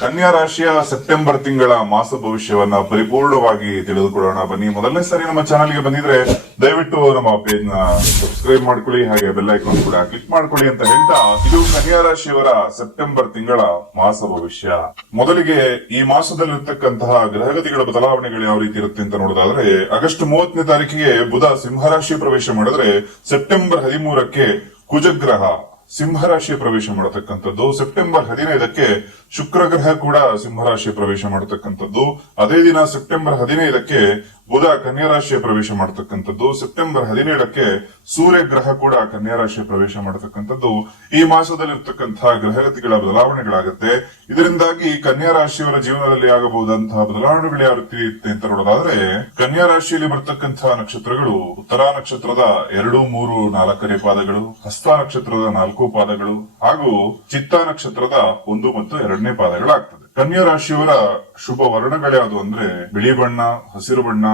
ಕನ್ಯಾ ರಾಶಿಯ ಸೆಪ್ಟೆಂಬರ್ ತಿಂಗಳ ಮಾಸ ಭವಿಷ್ಯವನ್ನ ಪರಿಪೂರ್ಣವಾಗಿ ತಿಳಿದುಕೊಳ್ಳೋಣ ಬನ್ನಿ. ಮೊದಲನೇ ಸಾರಿ ನಮ್ಮ ಚಾನಲ್ಗೆ ಬಂದಿದ್ರೆ ದಯವಿಟ್ಟು ನಮ್ಮ ಪೇಜ್ ನ ಸಬ್ಸ್ಕ್ರೈಬ್ ಮಾಡ್ಕೊಳ್ಳಿ, ಹಾಗೆ ಬೆಲ್ ಐಕಾನ್ ಕೂಡ ಕ್ಲಿಕ್ ಮಾಡ್ಕೊಳ್ಳಿ ಅಂತ ಹೇಳ್ತಾ, ಇದು ಕನ್ಯಾ ರಾಶಿಯವರ ಸೆಪ್ಟೆಂಬರ್ ತಿಂಗಳ ಮಾಸ ಭವಿಷ್ಯ. ಮೊದಲಿಗೆ ಈ ಮಾಸದಲ್ಲಿರ್ತಕ್ಕಂತಹ ಗ್ರಹಗತಿಗಳ ಬದಲಾವಣೆಗಳು ಯಾವ ರೀತಿ ಇರುತ್ತೆ ಅಂತ ನೋಡೋದಾದ್ರೆ, ಆಗಸ್ಟ್ 30ನೇ ತಾರೀಕಿಗೆ ಬುಧ ಸಿಂಹರಾಶಿ ಪ್ರವೇಶ ಮಾಡಿದ್ರೆ, ಸೆಪ್ಟೆಂಬರ್ 13ಕ್ಕೆ ಕುಜಗ್ರಹ ಸಿಂಹರಾಶಿ ಪ್ರವೇಶ ಮಾಡತಕ್ಕಂಥದ್ದು, ಸೆಪ್ಟೆಂಬರ್ 15ಕ್ಕೆ ಶುಕ್ರ ಗ್ರಹ ಕೂಡ ಸಿಂಹರಾಶಿ ಪ್ರವೇಶ ಮಾಡತಕ್ಕಂಥದ್ದು, ಅದೇ ದಿನ ಸೆಪ್ಟೆಂಬರ್ 15ಕ್ಕೆ ಬುಧ ಕನ್ಯಾ ರಾಶಿಯ ಪ್ರವೇಶ ಮಾಡತಕ್ಕಂಥದ್ದು, ಸೆಪ್ಟೆಂಬರ್ 17ಕ್ಕೆ ಸೂರ್ಯ ಗ್ರಹ ಕೂಡ ಕನ್ಯಾ ರಾಶಿಯ ಪ್ರವೇಶ ಮಾಡತಕ್ಕಂಥದ್ದು. ಈ ಮಾಸದಲ್ಲಿರ್ತಕ್ಕಂತಹ ಗ್ರಹಗತಿಗಳ ಬದಲಾವಣೆಗಳಾಗುತ್ತೆ. ಇದರಿಂದಾಗಿ ಕನ್ಯಾ ರಾಶಿಯವರ ಜೀವನದಲ್ಲಿ ಆಗಬಹುದಂತಹ ಬದಲಾವಣೆಗಳು ಯಾವ ರೀತಿ ಇರುತ್ತೆ ಅಂತ ನೋಡೋದಾದ್ರೆ, ಕನ್ಯಾ ರಾಶಿಯಲ್ಲಿ ಬರ್ತಕ್ಕಂತಹ ನಕ್ಷತ್ರಗಳು ಉತ್ತರಾ ನಕ್ಷತ್ರದ 2, 3, 4ನೇ ಪಾದಗಳು, ಹಸ್ತ ನಕ್ಷತ್ರದ 4 ಪಾದಗಳು ಹಾಗೂ ಚಿತ್ತಾ ನಕ್ಷತ್ರದ 1 ಮತ್ತು 2ನೇ ಪಾದಗಳಾಗ್ತದೆ. ಕನ್ಯಾ ರಾಶಿಯವರ ಶುಭ ವರ್ಣಗಳ್ಯಾವುದು ಅಂದ್ರೆ ಬಿಳಿ ಬಣ್ಣ, ಹಸಿರು ಬಣ್ಣ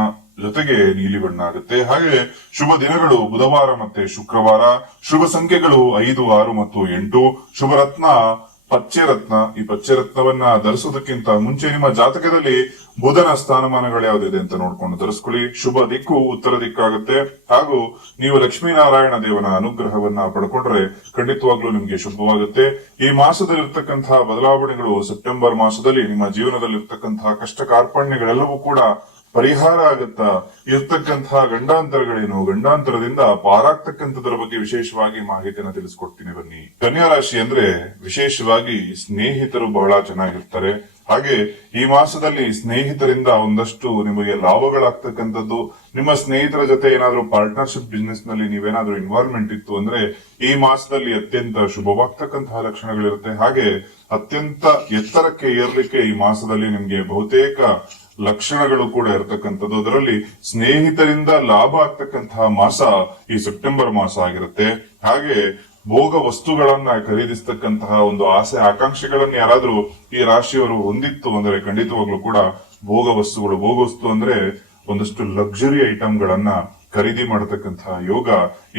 ಜೊತೆಗೆ ನೀಲಿ ಬಣ್ಣ ಆಗುತ್ತೆ. ಹಾಗೆ ಶುಭ ದಿನಗಳು ಬುಧವಾರ ಮತ್ತೆ ಶುಕ್ರವಾರ. ಶುಭ ಸಂಖ್ಯೆಗಳು 5, 6 ಮತ್ತು 8. ಶುಭ ರತ್ನ ಪಚ್ಚೆ ರತ್ನ. ಈ ಪಚ್ಚೆ ರತ್ನವನ್ನ ಧರಿಸೋದಕ್ಕಿಂತ ಮುಂಚೆ ನಿಮ್ಮ ಜಾತಕದಲ್ಲಿ ಬುಧನ ಸ್ಥಾನಮಾನಗಳು ಯಾವುದಿದೆ ಅಂತ ನೋಡ್ಕೊಂಡು ಧರಿಸ್ಕೊಳ್ಳಿ. ಶುಭ ದಿಕ್ಕು ಉತ್ತರ ದಿಕ್ಕಾಗುತ್ತೆ. ಹಾಗೂ ನೀವು ಲಕ್ಷ್ಮೀನಾರಾಯಣ ದೇವನ ಅನುಗ್ರಹವನ್ನ ಪಡ್ಕೊಂಡ್ರೆ ಖಂಡಿತವಾಗ್ಲೂ ನಿಮ್ಗೆ ಶುಭವಾಗುತ್ತೆ. ಈ ಮಾಸದಲ್ಲಿರ್ತಕ್ಕಂತಹ ಬದಲಾವಣೆಗಳು ಸೆಪ್ಟೆಂಬರ್ ಮಾಸದಲ್ಲಿ ನಿಮ್ಮ ಜೀವನದಲ್ಲಿರ್ತಕ್ಕಂತಹ ಕಷ್ಟ ಕಾರ್ಪಣ್ಯಗಳೆಲ್ಲವೂ ಕೂಡ ಪರಿಹಾರ ಆಗುತ್ತಾ, ಇರ್ತಕ್ಕಂತಹ ಗಂಡಾಂತರಗಳೇನು, ಗಂಡಾಂತರದಿಂದ ಪಾರಾಗ್ತಕ್ಕಂಥದ್ರ ಬಗ್ಗೆ ವಿಶೇಷವಾಗಿ ಮಾಹಿತಿಯನ್ನು ತಿಳಿಸ್ಕೊಡ್ತೀನಿ ಬನ್ನಿ. ಕನ್ಯಾ ರಾಶಿ ಅಂದ್ರೆ ವಿಶೇಷವಾಗಿ ಸ್ನೇಹಿತರು ಬಹಳ ಚೆನ್ನಾಗಿರ್ತಾರೆ. ಹಾಗೆ ಈ ಮಾಸದಲ್ಲಿ ಸ್ನೇಹಿತರಿಂದ ಒಂದಷ್ಟು ನಿಮಗೆ ಲಾಭಗಳಾಗ್ತಕ್ಕಂಥದ್ದು. ನಿಮ್ಮ ಸ್ನೇಹಿತರ ಜೊತೆ ಏನಾದ್ರೂ ಪಾರ್ಟ್ನರ್ಶಿಪ್ ಬಿಸ್ನೆಸ್ ನಲ್ಲಿ ನೀವೇನಾದ್ರೂ ಇನ್ವಾಲ್ವ್ಮೆಂಟ್ ಇತ್ತು ಅಂದ್ರೆ ಈ ಮಾಸದಲ್ಲಿ ಅತ್ಯಂತ ಶುಭವಾಗ್ತಕ್ಕಂತಹ ಲಕ್ಷಣಗಳಿರುತ್ತೆ. ಹಾಗೆ ಅತ್ಯಂತ ಎತ್ತರಕ್ಕೆ ಏರ್ಲಿಕ್ಕೆ ಈ ಮಾಸದಲ್ಲಿ ನಿಮ್ಗೆ ಬಹುತೇಕ ಲಕ್ಷಣಗಳು ಕೂಡ ಇರತಕ್ಕಂಥದ್ದು. ಅದರಲ್ಲಿ ಸ್ನೇಹಿತರಿಂದ ಲಾಭ ಆಗ್ತಕ್ಕಂತಹ ಮಾಸ ಈ ಸೆಪ್ಟೆಂಬರ್ ಮಾಸ ಆಗಿರುತ್ತೆ. ಹಾಗೆ ಭೋಗ ವಸ್ತುಗಳನ್ನ ಖರೀದಿಸ್ತಕ್ಕಂತಹ ಒಂದು ಆಸೆ ಆಕಾಂಕ್ಷೆಗಳನ್ನ ಯಾರಾದ್ರೂ ಈ ರಾಶಿಯವರು ಹೊಂದಿತ್ತು ಅಂದ್ರೆ ಖಂಡಿತವಾಗ್ಲೂ ಕೂಡ ಭೋಗ ವಸ್ತು ಅಂದ್ರೆ ಒಂದಷ್ಟು ಲಕ್ಸುರಿ ಐಟಮ್ಗಳನ್ನ ಖರೀದಿ ಮಾಡತಕ್ಕಂತಹ ಯೋಗ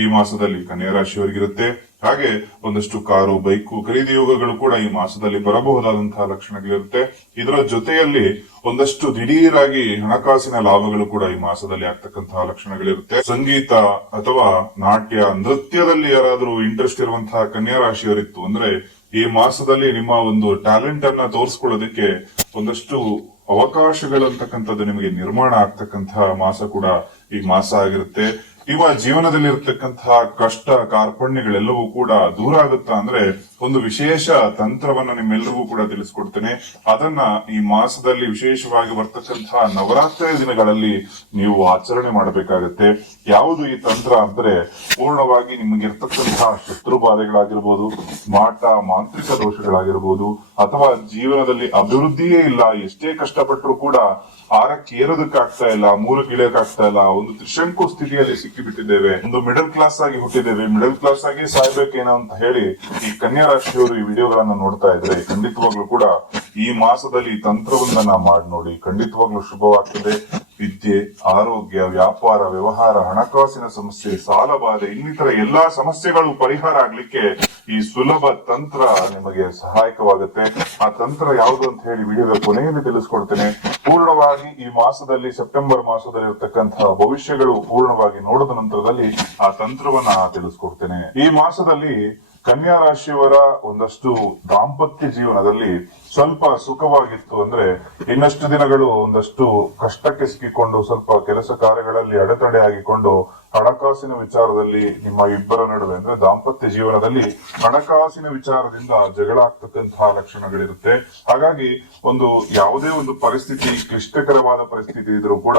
ಈ ಮಾಸದಲ್ಲಿ ಕನ್ಯಾ ರಾಶಿಯವರಿಗಿರುತ್ತೆ. ಹಾಗೆ ಒಂದಷ್ಟು ಕಾರು, ಬೈಕು ಖರೀದಿ ಯೋಗಗಳು ಕೂಡ ಈ ಮಾಸದಲ್ಲಿ ಬರಬಹುದಾದಂತಹ ಲಕ್ಷಣಗಳಿರುತ್ತೆ. ಇದರ ಜೊತೆಯಲ್ಲಿ ಒಂದಷ್ಟು ದಿಢೀರಾಗಿ ಹಣಕಾಸಿನ ಲಾಭಗಳು ಕೂಡ ಈ ಮಾಸದಲ್ಲಿ ಆಗ್ತಕ್ಕಂತಹ ಲಕ್ಷಣಗಳಿರುತ್ತೆ. ಸಂಗೀತ ಅಥವಾ ನಾಟ್ಯ, ನೃತ್ಯದಲ್ಲಿ ಯಾರಾದ್ರೂ ಇಂಟ್ರೆಸ್ಟ್ ಇರುವಂತಹ ಕನ್ಯಾ ರಾಶಿಯವರಿತ್ತು ಅಂದ್ರೆ ಈ ಮಾಸದಲ್ಲಿ ನಿಮ್ಮ ಒಂದು ಟ್ಯಾಲೆಂಟ್ ಅನ್ನ ತೋರಿಸ್ಕೊಳ್ಳೋದಕ್ಕೆ ಒಂದಷ್ಟು ಅವಕಾಶಗಳಂತಕ್ಕಂಥದ್ದು ನಿಮಗೆ ನಿರ್ಮಾಣ ಆಗ್ತಕ್ಕಂತಹ ಮಾಸ ಕೂಡ ಈ ಮಾಸ ಆಗಿರುತ್ತೆ. ನಿಮ್ಮ ಜೀವನದಲ್ಲಿ ಇರತಕ್ಕಂತಹ ಕಷ್ಟ ಕಾರ್ಪಣ್ಯಗಳೆಲ್ಲವೂ ಕೂಡ ದೂರ ಆಗುತ್ತಾ ಅಂದ್ರೆ ಒಂದು ವಿಶೇಷ ತಂತ್ರವನ್ನ ನಿಮ್ಮೆಲ್ಲರಿಗೂ ಕೂಡ ತಿಳಿಸ್ಕೊಡ್ತೇನೆ. ಅದನ್ನ ಈ ಮಾಸದಲ್ಲಿ ವಿಶೇಷವಾಗಿ ಬರ್ತಕ್ಕಂತಹ ನವರಾತ್ರಿ ದಿನಗಳಲ್ಲಿ ನೀವು ಆಚರಣೆ ಮಾಡಬೇಕಾಗತ್ತೆ. ಯಾವುದು ಈ ತಂತ್ರ ಅಂದ್ರೆ, ಪೂರ್ಣವಾಗಿ ನಿಮಗಿರ್ತಕ್ಕಂತಹ ಶತ್ರು ಬಾಧೆಗಳಾಗಿರ್ಬೋದು, ಮಾಟ ಮಾಂತ್ರಿಕ ದೋಷಗಳಾಗಿರ್ಬೋದು, ಅಥವಾ ಜೀವನದಲ್ಲಿ ಅಭಿವೃದ್ಧಿಯೇ ಇಲ್ಲ, ಎಷ್ಟೇ ಕಷ್ಟಪಟ್ಟರು ಕೂಡ ಆರಕ್ಕೆ ಏರೋದಕ್ಕಾಗ್ತಾ ಇಲ್ಲ, ಮೂರಕ್ಕೆ ಇಳಿಯಕ್ಕಾಗ್ತಾ ಇಲ್ಲ, ಒಂದು ತ್ರಿಶಂಕು ಸ್ಥಿತಿಯಲ್ಲಿ ಸಿಕ್ಕಿಬಿಟ್ಟಿದ್ದೇವೆ, ಒಂದು ಮಿಡಲ್ ಕ್ಲಾಸ್ ಆಗಿ ಹುಟ್ಟಿದ್ದೇವೆ, ಮಿಡಲ್ ಕ್ಲಾಸ್ ಆಗಿ ಸಾಯ್ಬೇಕೇನೋ ಅಂತ ಹೇಳಿ ಈ ಕನ್ಯಾ ರಾಶಿಯವರು ಈ ವಿಡಿಯೋಗಳನ್ನ ನೋಡ್ತಾ ಇದ್ರೆ ಖಂಡಿತವಾಗ್ಲೂ ಕೂಡ ಈ ಮಾಸದಲ್ಲಿ ತಂತ್ರವನ್ನ ಮಾಡಿ ನೋಡಿ, ಖಂಡಿತವಾಗ್ಲೂ ಶುಭವಾಗ್ತದೆ. ವಿದ್ಯೆ, ಆರೋಗ್ಯ, ವ್ಯಾಪಾರ, ವ್ಯವಹಾರ, ಹಣಕಾಸಿನ ಸಮಸ್ಯೆ, ಸಾಲ ಬಾಧೆ, ಇನ್ನಿತರ ಎಲ್ಲಾ ಸಮಸ್ಯೆಗಳು ಪರಿಹಾರ ಆಗ್ಲಿಕ್ಕೆ ಈ ಸುಲಭ ತಂತ್ರ ನಿಮಗೆ ಸಹಾಯಕವಾಗುತ್ತೆ. ಆ ತಂತ್ರ ಯಾವುದು ಅಂತ ಹೇಳಿ ವಿಡಿಯೋದ ಕೊನೆಯಲ್ಲಿ ತಿಳಿಸ್ಕೊಡ್ತೇನೆ. ಪೂರ್ಣವಾಗಿ ಈ ಮಾಸದಲ್ಲಿ ಸೆಪ್ಟೆಂಬರ್ ಮಾಸದಲ್ಲಿ ಇರತಕ್ಕಂತಹ ಭವಿಷ್ಯಗಳು ಪೂರ್ಣವಾಗಿ ನೋಡಿದ ನಂತರದಲ್ಲಿ ಆ ತಂತ್ರವನ್ನ ತಿಳಿಸ್ಕೊಡ್ತೇನೆ. ಈ ಮಾಸದಲ್ಲಿ ಕನ್ಯಾ ರಾಶಿಯವರ ಒಂದಷ್ಟು ದಾಂಪತ್ಯ ಜೀವನದಲ್ಲಿ ಸ್ವಲ್ಪ ಸುಖವಾಗಿತ್ತು ಅಂದ್ರೆ ಇನ್ನಷ್ಟು ದಿನಗಳು ಒಂದಷ್ಟು ಕಷ್ಟಕ್ಕೆ ಸಿಕ್ಕಿಕೊಂಡು ಸ್ವಲ್ಪ ಕೆಲಸ ಕಾರ್ಯಗಳಲ್ಲಿ ಅಡೆತಡೆ ಆಗಿಕೊಂಡು ಹಣಕಾಸಿನ ವಿಚಾರದಲ್ಲಿ ನಿಮ್ಮ ಇಬ್ಬರ ನಡುವೆ ಅಂದ್ರೆ ದಾಂಪತ್ಯ ಜೀವನದಲ್ಲಿ ಹಣಕಾಸಿನ ವಿಚಾರದಿಂದ ಜಗಳ ಆಗ್ತಕ್ಕಂತಹ ಲಕ್ಷಣಗಳಿರುತ್ತೆ. ಹಾಗಾಗಿ ಒಂದು ಯಾವುದೇ ಒಂದು ಪರಿಸ್ಥಿತಿ, ಕ್ಲಿಷ್ಟಕರವಾದ ಪರಿಸ್ಥಿತಿ ಇದ್ರೂ ಕೂಡ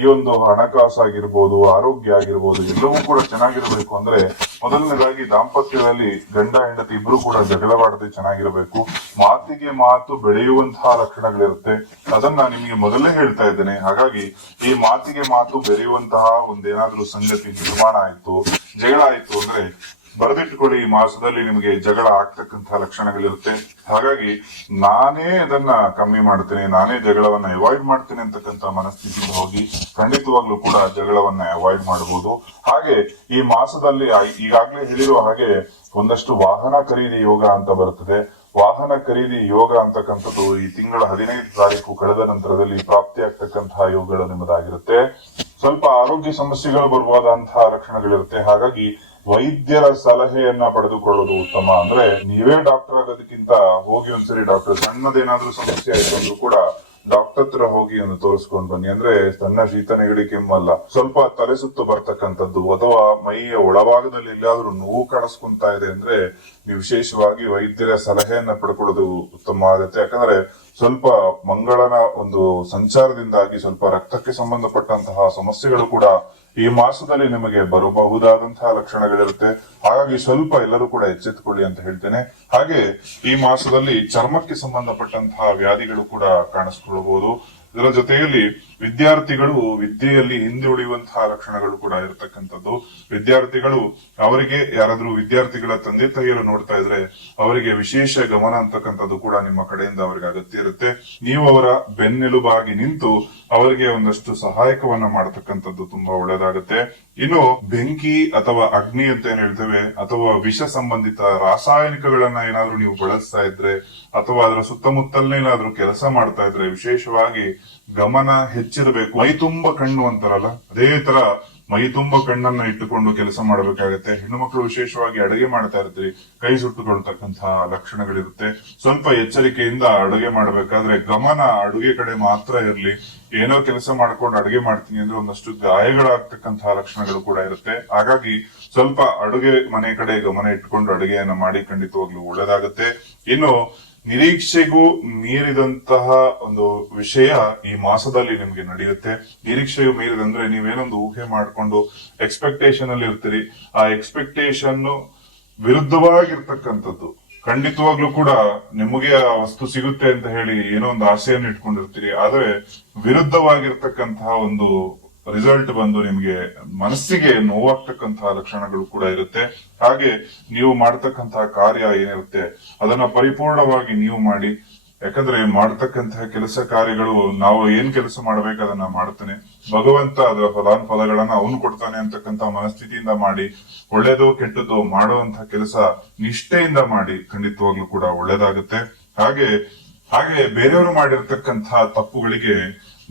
ಈ ಒಂದು ಹಣಕಾಸಾಗಿರ್ಬೋದು, ಆರೋಗ್ಯ ಆಗಿರ್ಬೋದು, ಎಲ್ಲವೂ ಕೂಡ ಚೆನ್ನಾಗಿರ್ಬೇಕು ಅಂದ್ರೆ ಮೊದಲನೇದಾಗಿ ದಾಂಪತ್ಯದಲ್ಲಿ ಗಂಡ ಹೆಂಡತಿ ಇಬ್ರು ಕೂಡ ಜಗಳವಾಡದೆ ಚೆನ್ನಾಗಿರಬೇಕು. ಮಾತಿಗೆ ಮಾತು ಬೆಳೆಯುವಂತಹ ಲಕ್ಷಣಗಳಿರುತ್ತೆ. ಅದನ್ನ ನಿಮಗೆ ಮೊದಲೇ ಹೇಳ್ತಾ ಇದ್ದೇನೆ. ಹಾಗಾಗಿ ಈ ಮಾತಿಗೆ ಮಾತು ಬೆರೆಯುವಂತಹ ಒಂದೇನಾದ್ರೂ ಸಂಗತಿ ನಿರ್ಮಾಣ ಆಯ್ತು, ಜಗಳ ಆಯ್ತು ಅಂದ್ರೆ ಬರೆದಿಟ್ಕೊಳ್ಳಿ, ಈ ಮಾಸದಲ್ಲಿ ನಿಮಗೆ ಜಗಳ ಆಗ್ತಕ್ಕಂತಹ ಲಕ್ಷಣಗಳಿರುತ್ತೆ. ಹಾಗಾಗಿ ನಾನೇ ಅದನ್ನ ಕಮ್ಮಿ ಮಾಡ್ತೇನೆ, ನಾನೇ ಜಗಳವನ್ನ ಅವಾಯ್ಡ್ ಮಾಡ್ತೇನೆ ಅಂತಕ್ಕಂಥ ಮನಸ್ಥಿತಿಗೆ ಹೋಗಿ ಖಂಡಿತವಾಗ್ಲೂ ಕೂಡ ಜಗಳವನ್ನ ಅವಾಯ್ಡ್ ಮಾಡಬಹುದು. ಹಾಗೆ ಈ ಮಾಸದಲ್ಲಿ ಈಗಾಗಲೇ ಹೇಳಿರುವ ಹಾಗೆ ಒಂದಷ್ಟು ವಾಹನ ಖರೀದಿ ಯೋಗ ಅಂತ ಬರುತ್ತದೆ. ವಾಹನ ಖರೀದಿ ಯೋಗ ಅಂತಕ್ಕಂಥದ್ದು ಈ ತಿಂಗಳ 15 ತಾರೀಕು ಕಳೆದ ನಂತರದಲ್ಲಿ ಪ್ರಾಪ್ತಿಯಾಗ್ತಕ್ಕಂತಹ ಯೋಗಗಳು ನಿಮ್ಮದಾಗಿರುತ್ತೆ. ಸ್ವಲ್ಪ ಆರೋಗ್ಯ ಸಮಸ್ಯೆಗಳು ಬರಬಹುದಂತಹ ಲಕ್ಷಣಗಳಿರುತ್ತೆ. ಹಾಗಾಗಿ ವೈದ್ಯರ ಸಲಹೆಯನ್ನ ಪಡೆದುಕೊಳ್ಳೋದು ಉತ್ತಮ. ಅಂದ್ರೆ ನೀವೇ ಡಾಕ್ಟರ್ ಆಗೋದಕ್ಕಿಂತ ಹೋಗಿ ಒಂದ್ಸರಿ ಡಾಕ್ಟರ್ ಸಣ್ಣದೇನಾದ್ರೂ ಸಮಸ್ಯೆ ಆಯ್ತು ಅಂದ್ರೂ ಕೂಡ ಡಾಕ್ಟರ್ ಹತ್ರ ಹೋಗಿ ಒಂದು ತೋರಿಸ್ಕೊಂಡ್ ಬನ್ನಿ. ಅಂದ್ರೆ ಸಣ್ಣ ಶೀತ ನೆಗಡಿ ಕೆಮ್ಮಲ್ಲ, ಸ್ವಲ್ಪ ತಲೆ ಸುತ್ತು ಬರ್ತಕ್ಕಂಥದ್ದು ಅಥವಾ ಮೈಯ ಒಳಭಾಗದಲ್ಲಿ ಎಲ್ಲಾದ್ರೂ ನೋವು ಕಾಣಿಸ್ಕೊಂತಾ ಇದೆ ಅಂದ್ರೆ ನೀವು ವಿಶೇಷವಾಗಿ ವೈದ್ಯರ ಸಲಹೆಯನ್ನ ಪಡ್ಕೊಳ್ಳೋದು ಉತ್ತಮ ಆಗುತ್ತೆ. ಯಾಕಂದ್ರೆ ಸ್ವಲ್ಪ ಮಂಗಳನ ಒಂದು ಸಂಚಾರದಿಂದಾಗಿ ಸ್ವಲ್ಪ ರಕ್ತಕ್ಕೆ ಸಂಬಂಧಪಟ್ಟಂತಹ ಸಮಸ್ಯೆಗಳು ಕೂಡ ಈ ಮಾಸದಲ್ಲಿ ನಿಮಗೆ ಬರಬಹುದಾದಂತಹ ಲಕ್ಷಣಗಳಿರುತ್ತೆ. ಹಾಗಾಗಿ ಸ್ವಲ್ಪ ಎಲ್ಲರೂ ಕೂಡ ಎಚ್ಚೆತ್ತುಕೊಳ್ಳಿ ಅಂತ ಹೇಳ್ತೇನೆ. ಹಾಗೆ ಈ ಮಾಸದಲ್ಲಿ ಚರ್ಮಕ್ಕೆ ಸಂಬಂಧಪಟ್ಟಂತಹ ವ್ಯಾಧಿಗಳು ಕೂಡ ಕಾಣಿಸ್ಕೊಳ್ಬಹುದು. ಇದರ ಜೊತೆಯಲ್ಲಿ ವಿದ್ಯಾರ್ಥಿಗಳು ವಿದ್ಯೆಯಲ್ಲಿ ಹಿಂದೆ ಉಳಿಯುವಂತಹ ಲಕ್ಷಣಗಳು ಕೂಡ ಇರತಕ್ಕಂಥದ್ದು. ವಿದ್ಯಾರ್ಥಿಗಳು ಅವರಿಗೆ ಯಾರಾದ್ರೂ ವಿದ್ಯಾರ್ಥಿಗಳ ತಂದೆ ತಾಯಿಯರು ನೋಡ್ತಾ ಇದ್ರೆ ಅವರಿಗೆ ವಿಶೇಷ ಗಮನ ಅಂತಕ್ಕಂಥದ್ದು ಕೂಡ ನಿಮ್ಮ ಕಡೆಯಿಂದ ಅವರಿಗೆ ಅಗತ್ಯ ಇರುತ್ತೆ. ನೀವು ಅವರ ಬೆನ್ನೆಲುಬಾಗಿ ನಿಂತು ಅವರಿಗೆ ಒಂದಷ್ಟು ಸಹಾಯಕವನ್ನ ಮಾಡತಕ್ಕಂಥದ್ದು ತುಂಬಾ ಒಳ್ಳೆಯದಾಗುತ್ತೆ. ಇನ್ನು ಬೆಂಕಿ ಅಥವಾ ಅಗ್ನಿ ಅಂತ ಏನ್ ಹೇಳ್ತೇವೆ ಅಥವಾ ವಿಷ ಸಂಬಂಧಿತ ರಾಸಾಯನಿಕಗಳನ್ನ ಏನಾದ್ರೂ ನೀವು ಬಳಸ್ತಾ ಇದ್ರೆ ಅಥವಾ ಅದರ ಸುತ್ತಮುತ್ತಲೇ ಏನಾದ್ರೂ ಕೆಲಸ ಮಾಡ್ತಾ ಇದ್ರೆ ವಿಶೇಷವಾಗಿ ಗಮನ ಹೆಚ್ಚಿರಬೇಕು. ಮೈ ತುಂಬ ಕಣ್ಣು ಅಂತಾರಲ್ಲ, ಅದೇ ತರ ಮೈ ತುಂಬ ಕಣ್ಣನ್ನ ಇಟ್ಟುಕೊಂಡು ಕೆಲಸ ಮಾಡಬೇಕಾಗತ್ತೆ. ಹೆಣ್ಣು ಮಕ್ಕಳು ವಿಶೇಷವಾಗಿ ಅಡುಗೆ ಮಾಡ್ತಾ ಇರ್ತೀರಿ, ಕೈ ಸುಟ್ಟುಕೊಳ್ತಕ್ಕಂತಹ ಲಕ್ಷಣಗಳಿರುತ್ತೆ. ಸ್ವಲ್ಪ ಎಚ್ಚರಿಕೆಯಿಂದ ಅಡುಗೆ ಮಾಡಬೇಕಾದ್ರೆ ಗಮನ ಅಡುಗೆ ಕಡೆ ಮಾತ್ರ ಇರಲಿ. ಏನೋ ಕೆಲಸ ಮಾಡ್ಕೊಂಡು ಅಡುಗೆ ಮಾಡ್ತೀನಿ ಅಂದ್ರೆ ಒಂದಷ್ಟು ಗಾಯಗಳಾಗ್ತಕ್ಕಂತಹ ಲಕ್ಷಣಗಳು ಕೂಡ ಇರುತ್ತೆ. ಹಾಗಾಗಿ ಸ್ವಲ್ಪ ಅಡುಗೆ ಮನೆ ಕಡೆ ಗಮನ ಇಟ್ಕೊಂಡು ಅಡುಗೆಯನ್ನ ಮಾಡಿ ಖಂಡಿತವಾಗ್ಲೂ ಒಳ್ಳೇದಾಗುತ್ತೆ. ಇನ್ನು ನಿರೀಕ್ಷೆಗೂ ಮೀರಿದಂತಹ ಒಂದು ವಿಷಯ ಈ ಮಾಸದಲ್ಲಿ ನಿಮ್ಗೆ ನಡೆಯುತ್ತೆ. ನಿರೀಕ್ಷೆಯು ಮೀರಿದಂದ್ರೆ ನೀವೇನೊಂದು ಊಹೆ ಮಾಡ್ಕೊಂಡು ಎಕ್ಸ್ಪೆಕ್ಟೇಷನ್ ಅಲ್ಲಿ ಇರ್ತೀರಿ. ಆ ಎಕ್ಸ್ಪೆಕ್ಟೇಷನ್ ವಿರುದ್ಧವಾಗಿರ್ತಕ್ಕಂಥದ್ದು ಖಂಡಿತವಾಗ್ಲೂ ಕೂಡ ನಿಮಗೆ ಆ ವಸ್ತು ಸಿಗುತ್ತೆ ಅಂತ ಹೇಳಿ ಏನೋ ಒಂದು ಆಸೆಯನ್ನು ಇಟ್ಕೊಂಡಿರ್ತೀರಿ. ಆದ್ರೆ ವಿರುದ್ಧವಾಗಿರ್ತಕ್ಕಂತಹ ಒಂದು ರಿಸಲ್ಟ್ ಬಂದು ನಿಮ್ಗೆ ಮನಸ್ಸಿಗೆ ನೋವಾಗ್ತಕ್ಕಂತಹ ಲಕ್ಷಣಗಳು ಕೂಡ ಇರುತ್ತೆ. ಹಾಗೆ ನೀವು ಮಾಡ್ತಕ್ಕಂತಹ ಕಾರ್ಯ ಏನಿರುತ್ತೆ ಅದನ್ನ ಪರಿಪೂರ್ಣವಾಗಿ ನೀವು ಮಾಡಿ. ಯಾಕಂದ್ರೆ ಮಾಡ್ತಕ್ಕಂತಹ ಕೆಲಸ ಕಾರ್ಯಗಳು ನಾವು ಏನ್ ಕೆಲಸ ಮಾಡ್ಬೇಕು ಅದನ್ನ ಮಾಡ್ತಾನೆ ಭಗವಂತ, ಅದರ ಫಲಾನುಫಲಗಳನ್ನ ಅವನು ಕೊಡ್ತಾನೆ ಅಂತಕ್ಕಂತಹ ಮನಸ್ಥಿತಿಯಿಂದ ಮಾಡಿ. ಒಳ್ಳೇದೋ ಕೆಟ್ಟದೋ ಮಾಡುವಂತಹ ಕೆಲಸ ನಿಷ್ಠೆಯಿಂದ ಮಾಡಿ, ಖಂಡಿತವಾಗ್ಲೂ ಕೂಡ ಒಳ್ಳೇದಾಗುತ್ತೆ. ಹಾಗೆ ಬೇರೆಯವರು ಮಾಡಿರ್ತಕ್ಕಂತಹ ತಪ್ಪುಗಳಿಗೆ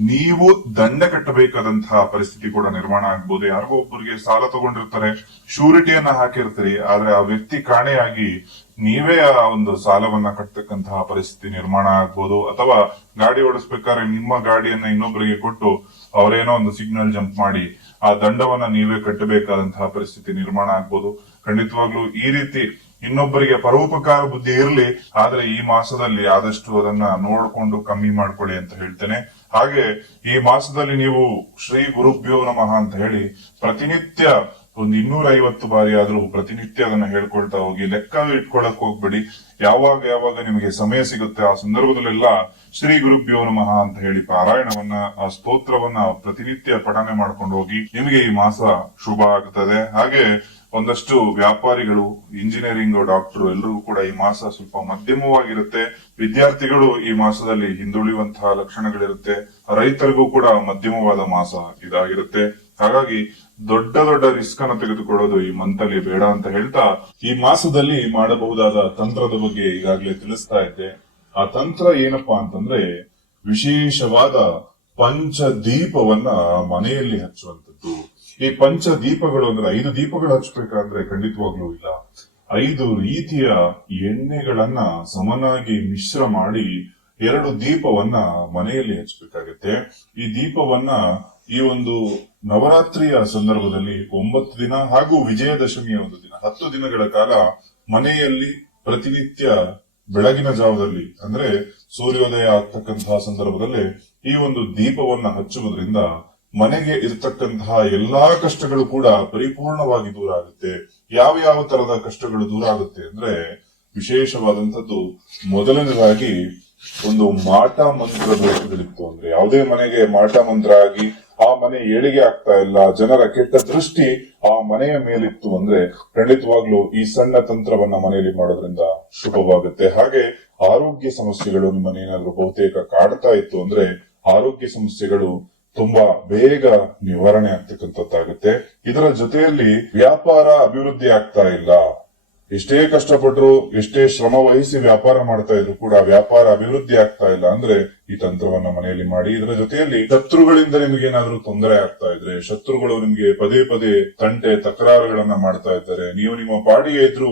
ನೀವು ದಂಡ ಕಟ್ಟಬೇಕಾದಂತಹ ಪರಿಸ್ಥಿತಿ ಕೂಡ ನಿರ್ಮಾಣ ಆಗ್ಬೋದು. ಯಾರಿಗೋ ಒಬ್ಬರಿಗೆ ಸಾಲ ತಗೊಂಡಿರ್ತಾರೆ, ಶೂರಿಟಿಯನ್ನ ಹಾಕಿರ್ತೀರಿ, ಆದ್ರೆ ಆ ವ್ಯಕ್ತಿ ಕಾಣೆಯಾಗಿ ನೀವೇ ಆ ಒಂದು ಸಾಲವನ್ನ ಕಟ್ಟತಕ್ಕಂತಹ ಪರಿಸ್ಥಿತಿ ನಿರ್ಮಾಣ ಆಗ್ಬೋದು. ಅಥವಾ ಗಾಡಿ ಓಡಿಸ್ಬೇಕಾದ್ರೆ ನಿಮ್ಮ ಗಾಡಿಯನ್ನ ಇನ್ನೊಬ್ಬರಿಗೆ ಕೊಟ್ಟು ಅವರೇನೋ ಒಂದು ಸಿಗ್ನಲ್ ಜಂಪ್ ಮಾಡಿ ಆ ದಂಡವನ್ನ ನೀವೇ ಕಟ್ಟಬೇಕಾದಂತಹ ಪರಿಸ್ಥಿತಿ ನಿರ್ಮಾಣ ಆಗ್ಬೋದು. ಖಂಡಿತವಾಗ್ಲೂ ಈ ರೀತಿ ಇನ್ನೊಬ್ಬರಿಗೆ ಪರೋಪಕಾರ ಬುದ್ಧಿ ಇರಲಿ, ಆದ್ರೆ ಈ ಮಾಸದಲ್ಲಿ ಆದಷ್ಟು ಅದನ್ನ ನೋಡ್ಕೊಂಡು ಕಮ್ಮಿ ಮಾಡ್ಕೊಳ್ಳಿ ಅಂತ ಹೇಳ್ತೇನೆ. ಹಾಗೆ ಈ ಮಾಸದಲ್ಲಿ ನೀವು ಶ್ರೀ ಗುರುಭ್ಯೋ ನಮಃ ಅಂತ ಹೇಳಿ ಪ್ರತಿನಿತ್ಯ ಒಂದು 250 ಬಾರಿ ಆದ್ರೂ ಪ್ರತಿನಿತ್ಯ ಅದನ್ನ ಹೇಳ್ಕೊಳ್ತಾ ಹೋಗಿ. ಲೆಕ್ಕ ಇಟ್ಕೊಳಕ್ ಹೋಗ್ಬೇಡಿ. ಯಾವಾಗ ನಿಮಗೆ ಸಮಯ ಸಿಗುತ್ತೆ ಆ ಸಂದರ್ಭದಲ್ಲೆಲ್ಲ ಶ್ರೀ ಗುರುಭ್ಯೋ ನಮಃ ಅಂತ ಹೇಳಿ ಪಾರಾಯಣವನ್ನ, ಆ ಸ್ತೋತ್ರವನ್ನ ಪ್ರತಿನಿತ್ಯ ಪಠನೆ ಮಾಡ್ಕೊಂಡು ಹೋಗಿ. ನಿಮಗೆ ಈ ಮಾಸ ಶುಭ ಆಗ್ತದೆ. ಹಾಗೆ ಒಂದಷ್ಟು ವ್ಯಾಪಾರಿಗಳು, ಇಂಜಿನಿಯರಿಂಗ್, ಡಾಕ್ಟರ್ ಎಲ್ರಿಗೂ ಕೂಡ ಈ ಮಾಸ ಸ್ವಲ್ಪ ಮಧ್ಯಮವಾಗಿರುತ್ತೆ. ವಿದ್ಯಾರ್ಥಿಗಳು ಈ ಮಾಸದಲ್ಲಿ ಹಿಂದುಳಿಯುವಂತಹ ಲಕ್ಷಣಗಳಿರುತ್ತೆ. ರೈತರಿಗೂ ಕೂಡ ಮಧ್ಯಮವಾದ ಮಾಸ ಇದಾಗಿರುತ್ತೆ. ಹಾಗಾಗಿ ದೊಡ್ಡ ರಿಸ್ಕ್ ಅನ್ನು ತೆಗೆದುಕೊಳ್ಳೋದು ಈ ಮಂತ್ ಅಲ್ಲಿ ಬೇಡ ಅಂತ ಹೇಳ್ತಾ, ಈ ಮಾಸದಲ್ಲಿ ಮಾಡಬಹುದಾದ ತಂತ್ರದ ಬಗ್ಗೆ ಈಗಾಗಲೇ ತಿಳಿಸ್ತಾ ಇದ್ದೆ. ಆ ತಂತ್ರ ಏನಪ್ಪಾ ಅಂತಂದ್ರೆ ವಿಶೇಷವಾದ ಪಂಚದೀಪವನ್ನ ಮನೆಯಲ್ಲಿ ಹಚ್ಚುವಂಥದ್ದು. ಈ ಪಂಚದೀಪಗಳು ಅಂದ್ರೆ 5 ದೀಪಗಳು ಹಚ್ಚಬೇಕಂದ್ರೆ ಖಂಡಿತವಾಗ್ಲೂ ಇಲ್ಲ, 5 ರೀತಿಯ ಎಣ್ಣೆಗಳನ್ನ ಸಮನಾಗಿ ಮಿಶ್ರ ಮಾಡಿ 2 ದೀಪವನ್ನ ಮನೆಯಲ್ಲಿ ಹಚ್ಚಬೇಕಾಗತ್ತೆ. ಈ ದೀಪವನ್ನ ಈ ಒಂದು ನವರಾತ್ರಿಯ ಸಂದರ್ಭದಲ್ಲಿ 9 ದಿನ ಹಾಗೂ ವಿಜಯದಶಮಿಯ ಒಂದು ದಿನ 10 ದಿನಗಳ ಕಾಲ ಮನೆಯಲ್ಲಿ ಪ್ರತಿನಿತ್ಯ ಬೆಳಗಿನ ಜಾವದಲ್ಲಿ ಅಂದ್ರೆ ಸೂರ್ಯೋದಯ ಆಗ್ತಕ್ಕಂತಹ ಸಂದರ್ಭದಲ್ಲಿ ಈ ಒಂದು ದೀಪವನ್ನ ಹಚ್ಚುವುದರಿಂದ ಮನೆಗೆ ಇರ್ತಕ್ಕಂತಹ ಎಲ್ಲಾ ಕಷ್ಟಗಳು ಕೂಡ ಪರಿಪೂರ್ಣವಾಗಿ ದೂರ ಆಗುತ್ತೆ. ಯಾವ ತರದ ಕಷ್ಟಗಳು ದೂರ ಆಗುತ್ತೆ ಅಂದ್ರೆ ವಿಶೇಷವಾದಂತದ್ದು, ಮೊದಲನೇದಾಗಿ ಒಂದು ಮಾಟ ಮಂತ್ರ ದೋಷಗಳಿತ್ತು ಅಂದ್ರೆ ಯಾವುದೇ ಮನೆಗೆ ಮಾಟ ಮಂತ್ರ ಆಗಿ ಆ ಮನೆ ಏಳಿಗೆ ಆಗ್ತಾ ಇಲ್ಲ, ಜನರ ಕೆಟ್ಟ ದೃಷ್ಟಿ ಆ ಮನೆಯ ಮೇಲಿತ್ತು ಅಂದ್ರೆ ಖಂಡಿತವಾಗ್ಲೂ ಈ ಸಣ್ಣ ತಂತ್ರವನ್ನ ಮನೆಯಲ್ಲಿ ಮಾಡೋದ್ರಿಂದ ಶುಭವಾಗುತ್ತೆ. ಹಾಗೆ ಆರೋಗ್ಯ ಸಮಸ್ಯೆಗಳು ನಿಮ್ಮನ್ನ ಏನಾದ್ರೂ ಬಹುತೇಕ ಕಾಡ್ತಾ ಇತ್ತು ಅಂದ್ರೆ ಆರೋಗ್ಯ ಸಮಸ್ಯೆಗಳು ತುಂಬಾ ಬೇಗ ನಿವಾರಣೆ ಆಗ್ತಕ್ಕಂಥದ್ದಾಗುತ್ತೆ. ಇದರ ಜೊತೆಯಲ್ಲಿ ವ್ಯಾಪಾರ ಅಭಿವೃದ್ಧಿ ಆಗ್ತಾ ಇಲ್ಲ, ಎಷ್ಟೇ ಕಷ್ಟಪಟ್ಟರು, ಎಷ್ಟೇ ಶ್ರಮ ವಹಿಸಿ ವ್ಯಾಪಾರ ಮಾಡ್ತಾ ಇದ್ರು ಕೂಡ ವ್ಯಾಪಾರ ಅಭಿವೃದ್ಧಿ ಆಗ್ತಾ ಇಲ್ಲ ಅಂದ್ರೆ ಈ ತಂತ್ರವನ್ನ ಮನೆಯಲ್ಲಿ ಮಾಡಿ. ಇದರ ಜೊತೆಯಲ್ಲಿ ಶತ್ರುಗಳಿಂದ ನಿಮಗೆ ಏನಾದ್ರೂ ತೊಂದರೆ ಆಗ್ತಾ ಇದ್ರೆ, ಶತ್ರುಗಳು ನಿಮ್ಗೆ ಪದೇ ಪದೇ ತಂಟೆ ತಕರಾರುಗಳನ್ನ ಮಾಡ್ತಾ ಇದ್ದಾರೆ, ನೀವು ನಿಮ್ಮ ಪಾಡಿಗೆ ಇದ್ರು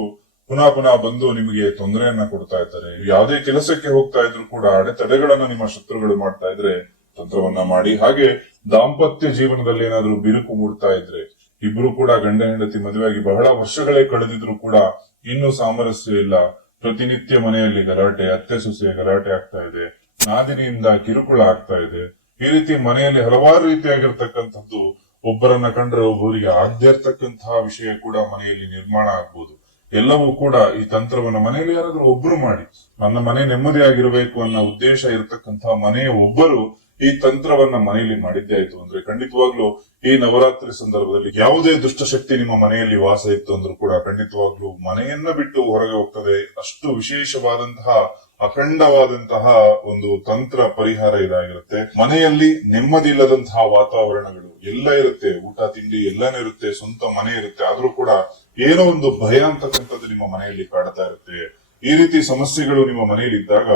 ಪುನಃ ಪುನಃ ಬಂದು ನಿಮಗೆ ತೊಂದರೆಯನ್ನ ಕೊಡ್ತಾ ಇದ್ದಾರೆ, ಯಾವುದೇ ಕೆಲಸಕ್ಕೆ ಹೋಗ್ತಾ ಇದ್ರು ಕೂಡ ಅಡೆತಡೆಗಳನ್ನ ನಿಮ್ಮ ಶತ್ರುಗಳು ಮಾಡ್ತಾ ಇದ್ರೆ ತಂತ್ರವನ್ನ ಮಾಡಿ. ಹಾಗೆ ದಾಂಪತ್ಯ ಜೀವನದಲ್ಲಿ ಏನಾದ್ರೂ ಬಿರುಕು ಮೂಡ್ತಾ ಇದ್ರೆ, ಇಬ್ರು ಕೂಡ ಗಂಡ ಹೆಂಡತಿ ಮದುವೆಯಾಗಿ ಬಹಳ ವರ್ಷಗಳೇ ಕಳೆದಿದ್ರು ಕೂಡ ಇನ್ನೂ ಸಾಮರಸ್ಯ ಇಲ್ಲ, ಪ್ರತಿನಿತ್ಯ ಮನೆಯಲ್ಲಿ ಗಲಾಟೆ, ಅತ್ತೆ ಸೊಸೆಯ ಗಲಾಟೆ ಆಗ್ತಾ ಇದೆ, ನಾದಿನಿಯಿಂದ ಕಿರುಕುಳ ಆಗ್ತಾ ಇದೆ, ಈ ರೀತಿ ಮನೆಯಲ್ಲಿ ಹಲವಾರು ರೀತಿಯಾಗಿರ್ತಕ್ಕಂಥದ್ದು ಒಬ್ಬರನ್ನ ಕಂಡ್ರೆ ಒಬ್ಬರಿಗೆ ಆಗದೇ ಇರ್ತಕ್ಕಂತಹ ವಿಷಯ ಕೂಡ ಮನೆಯಲ್ಲಿ ನಿರ್ಮಾಣ ಆಗ್ಬೋದು. ಎಲ್ಲವೂ ಕೂಡ ಈ ತಂತ್ರವನ್ನ ಮನೆಯಲ್ಲಿ ಯಾರಾದ್ರೂ ಒಬ್ರು ಮಾಡಿ, ನನ್ನ ಮನೆ ನೆಮ್ಮದಿಯಾಗಿರಬೇಕು ಅನ್ನೋ ಉದ್ದೇಶ ಇರತಕ್ಕಂತಹ ಮನೆಯ ಒಬ್ಬರು ಈ ತಂತ್ರವನ್ನ ಮನೆಯಲ್ಲಿ ಮಾಡಿದ್ದೇ ಆಯ್ತು ಅಂದ್ರೆ ಖಂಡಿತವಾಗ್ಲೂ ಈ ನವರಾತ್ರಿ ಸಂದರ್ಭದಲ್ಲಿ ಯಾವುದೇ ದುಷ್ಟಶಕ್ತಿ ನಿಮ್ಮ ಮನೆಯಲ್ಲಿ ವಾಸ ಇತ್ತು ಅಂದ್ರೂ ಕೂಡ ಖಂಡಿತವಾಗ್ಲೂ ಮನೆಯನ್ನ ಬಿಟ್ಟು ಹೊರಗೆ ಹೋಗ್ತದೆ. ಅಷ್ಟು ವಿಶೇಷವಾದಂತಹ ಅಖಂಡವಾದಂತಹ ಒಂದು ತಂತ್ರ ಪರಿಹಾರ ಇದಾಗಿರುತ್ತೆ. ಮನೆಯಲ್ಲಿ ನೆಮ್ಮದಿ ಇಲ್ಲದಂತಹ ವಾತಾವರಣಗಳು ಎಲ್ಲ ಇರುತ್ತೆ, ಊಟ ತಿಂಡಿ ಎಲ್ಲಾನು ಇರುತ್ತೆ, ಸ್ವಂತ ಮನೆ ಇರುತ್ತೆ, ಆದ್ರೂ ಕೂಡ ಏನೋ ಒಂದು ಭಯ ಅಂತಕ್ಕಂಥದ್ದು ನಿಮ್ಮ ಮನೆಯಲ್ಲಿ ಕಾಡ್ತಾ ಇರುತ್ತೆ. ಈ ರೀತಿ ಸಮಸ್ಯೆಗಳು ನಿಮ್ಮ ಮನೆಯಲ್ಲಿ ಇದ್ದಾಗ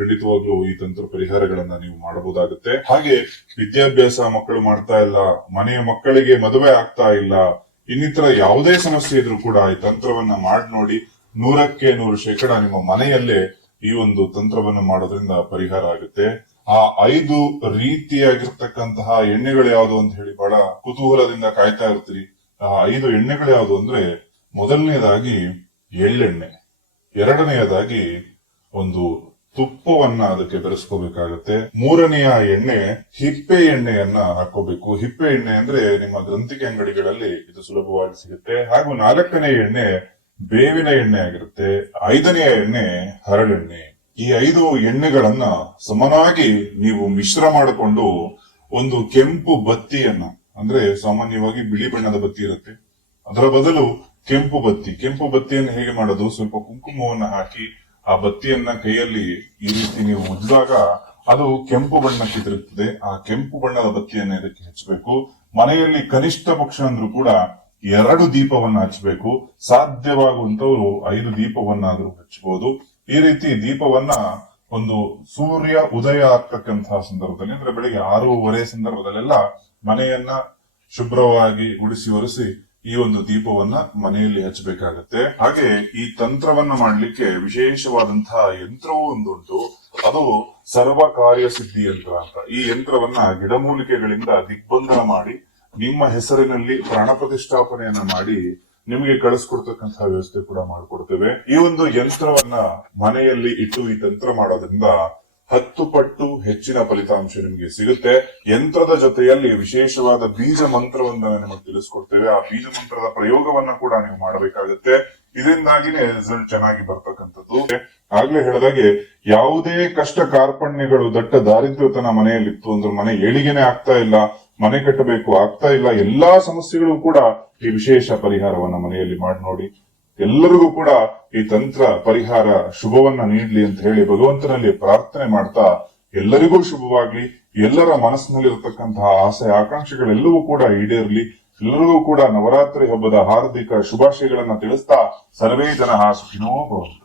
ಖಂಡಿತವಾಗ್ಲೂ ಈ ತಂತ್ರ ಪರಿಹಾರಗಳನ್ನ ನೀವು ಮಾಡಬಹುದಾಗುತ್ತೆ. ಹಾಗೆ ವಿದ್ಯಾಭ್ಯಾಸ ಮಕ್ಕಳು ಮಾಡ್ತಾ ಇಲ್ಲ, ಮನೆಯ ಮಕ್ಕಳಿಗೆ ಮದುವೆ ಆಗ್ತಾ ಇಲ್ಲ, ಇನ್ನಿತರ ಯಾವುದೇ ಸಮಸ್ಯೆ ಇದ್ರೂ ಕೂಡ ಈ ತಂತ್ರವನ್ನ ಮಾಡಿ ನೋಡಿ. 100% ನಿಮ್ಮ ಮನೆಯಲ್ಲೇ ಈ ಒಂದು ತಂತ್ರವನ್ನು ಮಾಡೋದ್ರಿಂದ ಪರಿಹಾರ ಆಗುತ್ತೆ. ಆ 5 ರೀತಿಯಾಗಿರ್ತಕ್ಕಂತಹ ಎಣ್ಣೆಗಳು ಯಾವುದು ಅಂತ ಹೇಳಿ ಬಹಳ ಕುತೂಹಲದಿಂದ ಕಾಯ್ತಾ ಇರ್ತೀರಿ. ಆ 5 ಎಣ್ಣೆಗಳು ಯಾವುದು ಅಂದ್ರೆ, ಮೊದಲನೇದಾಗಿ ಎಳ್ಳೆಣ್ಣೆ, ಎರಡನೆಯದಾಗಿ ಒಂದು ತುಪ್ಪವನ್ನ ಅದಕ್ಕೆ ಬೆರೆಸ್ಕೋಬೇಕಾಗತ್ತೆ, ಮೂರನೆಯ ಎಣ್ಣೆ ಹಿಪ್ಪೆ ಎಣ್ಣೆಯನ್ನ ಹಾಕೋಬೇಕು. ಹಿಪ್ಪೆ ಎಣ್ಣೆ ಅಂದ್ರೆ ನಿಮ್ಮ ಗ್ರಂಥಿಗೆ ಅಂಗಡಿಗಳಲ್ಲಿ ಇದು ಸುಲಭವಾಗಿ ಸಿಗುತ್ತೆ. ಹಾಗೂ 4ನೇ ಎಣ್ಣೆ ಬೇವಿನ ಎಣ್ಣೆ ಆಗಿರುತ್ತೆ. 5ನೆಯ ಎಣ್ಣೆ ಹರಳೆಣ್ಣೆ. ಈ 5 ಎಣ್ಣೆಗಳನ್ನ ಸಮನಾಗಿ ನೀವು ಮಿಶ್ರ ಮಾಡಿಕೊಂಡು ಒಂದು ಕೆಂಪು ಬತ್ತಿಯನ್ನ, ಅಂದ್ರೆ ಸಾಮಾನ್ಯವಾಗಿ ಬಿಳಿ ಬಣ್ಣದ ಬತ್ತಿ ಇರುತ್ತೆ, ಅದರ ಬದಲು ಕೆಂಪು ಬತ್ತಿಯನ್ನು ಹೇಗೆ ಮಾಡೋದು, ಸ್ವಲ್ಪ ಕುಂಕುಮವನ್ನ ಹಾಕಿ ಆ ಬತ್ತಿಯನ್ನ ಕೈಯಲ್ಲಿ ಈ ರೀತಿ ನೀವು ಉಜ್ಜಿದಾಗ ಅದು ಕೆಂಪು ಬಣ್ಣಕ್ಕೆ ತಿರುಗ್ತದೆ. ಆ ಕೆಂಪು ಬಣ್ಣದ ಬತ್ತಿಯನ್ನ ಇದಕ್ಕೆ ಹಚ್ಚಬೇಕು. ಮನೆಯಲ್ಲಿ ಕನಿಷ್ಠ ಪಕ್ಷ ಅಂದ್ರೂ ಕೂಡ 2 ದೀಪವನ್ನ ಹಚ್ಚಬೇಕು. ಸಾಧ್ಯವಾಗುವಂತವರು 5 ದೀಪವನ್ನಾದ್ರೂ ಹಚ್ಚಬಹುದು. ಈ ರೀತಿ ದೀಪವನ್ನ ಒಂದು ಸೂರ್ಯ ಉದಯ ಆಗ್ತಕ್ಕಂತಹ ಸಂದರ್ಭದಲ್ಲಿ, ಅಂದ್ರೆ ಬೆಳಿಗ್ಗೆ 6:30 ಸಂದರ್ಭದಲ್ಲೆಲ್ಲ ಮನೆಯನ್ನ ಶುಭ್ರವಾಗಿ ಗುಡಿಸಿ ಒರೆಸಿ ಈ ಒಂದು ದೀಪವನ್ನ ಮನೆಯಲ್ಲಿ ಹಚ್ಚಬೇಕಾಗತ್ತೆ. ಹಾಗೆ ಈ ತಂತ್ರವನ್ನ ಮಾಡ್ಲಿಕ್ಕೆ ವಿಶೇಷವಾದಂತಹ ಯಂತ್ರವೂ ಒಂದುಂಟು, ಅದು ಸರ್ವ ಕಾರ್ಯ ಸಿದ್ಧಿ ಯಂತ್ರ ಅಂತ. ಈ ಯಂತ್ರವನ್ನ ಗಿಡಮೂಲಿಕೆಗಳಿಂದ ದಿಗ್ಬಂಧನ ಮಾಡಿ ನಿಮ್ಮ ಹೆಸರಿನಲ್ಲಿ ಪ್ರಾಣ ಪ್ರತಿಷ್ಠಾಪನೆಯನ್ನ ಮಾಡಿ ನಿಮಗೆ ಕಳಿಸ್ಕೊಡ್ತಕ್ಕಂತಹ ವ್ಯವಸ್ಥೆ ಕೂಡ ಮಾಡಿಕೊಡ್ತೇವೆ. ಈ ಒಂದು ಯಂತ್ರವನ್ನ ಮನೆಯಲ್ಲಿ ಇಟ್ಟು ಈ ತಂತ್ರ ಮಾಡೋದ್ರಿಂದ 10 ಪಟ್ಟು ಹೆಚ್ಚಿನ ಫಲಿತಾಂಶ ನಿಮಗೆ ಸಿಗುತ್ತೆ. ಯಂತ್ರದ ಜೊತೆಯಲ್ಲಿ ವಿಶೇಷವಾದ ಬೀಜ ಮಂತ್ರವನ್ನ ನಿಮಗೆ ತಿಳಿಸ್ಕೊಡ್ತೇವೆ. ಆ ಬೀಜ ಮಂತ್ರದ ಪ್ರಯೋಗವನ್ನ ಕೂಡ ನೀವು ಮಾಡಬೇಕಾಗುತ್ತೆ. ಇದರಿಂದಾಗಿನೇ ರಿಸಲ್ಟ್ ಚೆನ್ನಾಗಿ ಬರ್ತಕ್ಕಂಥದ್ದು. ಆಗ್ಲೇ ಹೇಳಿದಾಗೆ ಯಾವುದೇ ಕಷ್ಟ ಕಾರ್ಪಣ್ಯಗಳು, ದಟ್ಟ ದಾರಿದ್ರ್ಯತನ ಮನೆಯಲ್ಲಿತ್ತು ಅಂದ್ರೆ ಮನೆ ಏಳಿಗೆನೆ ಆಗ್ತಾ ಇಲ್ಲ, ಮನೆ ಕಟ್ಟಬೇಕು ಆಗ್ತಾ ಇಲ್ಲ, ಎಲ್ಲಾ ಸಮಸ್ಯೆಗಳು ಕೂಡ ಈ ವಿಶೇಷ ಪರಿಹಾರವನ್ನ ಮನೆಯಲ್ಲಿ ಮಾಡಿ ನೋಡಿ. ಎಲ್ಲರಿಗೂ ಕೂಡ ಈ ತಂತ್ರ ಪರಿಹಾರ ಶುಭವನ್ನ ನೀಡ್ಲಿ ಅಂತ ಹೇಳಿ ಭಗವಂತನಲ್ಲಿ ಪ್ರಾರ್ಥನೆ ಮಾಡ್ತಾ, ಎಲ್ಲರಿಗೂ ಶುಭವಾಗ್ಲಿ, ಎಲ್ಲರ ಮನಸ್ಸಿನಲ್ಲಿರತಕ್ಕಂತಹ ಆಸೆ ಆಕಾಂಕ್ಷೆಗಳೆಲ್ಲವೂ ಕೂಡ ಈಡೇರ್ಲಿ, ಎಲ್ಲರಿಗೂ ಕೂಡ ನವರಾತ್ರಿ ಹಬ್ಬದ ಹಾರ್ದಿಕ ಶುಭಾಶಯಗಳನ್ನ ತಿಳಿಸ್ತಾ ಸರ್ವೇ ಜನಃ ಸುಖಿನೋ ಭವಂತು.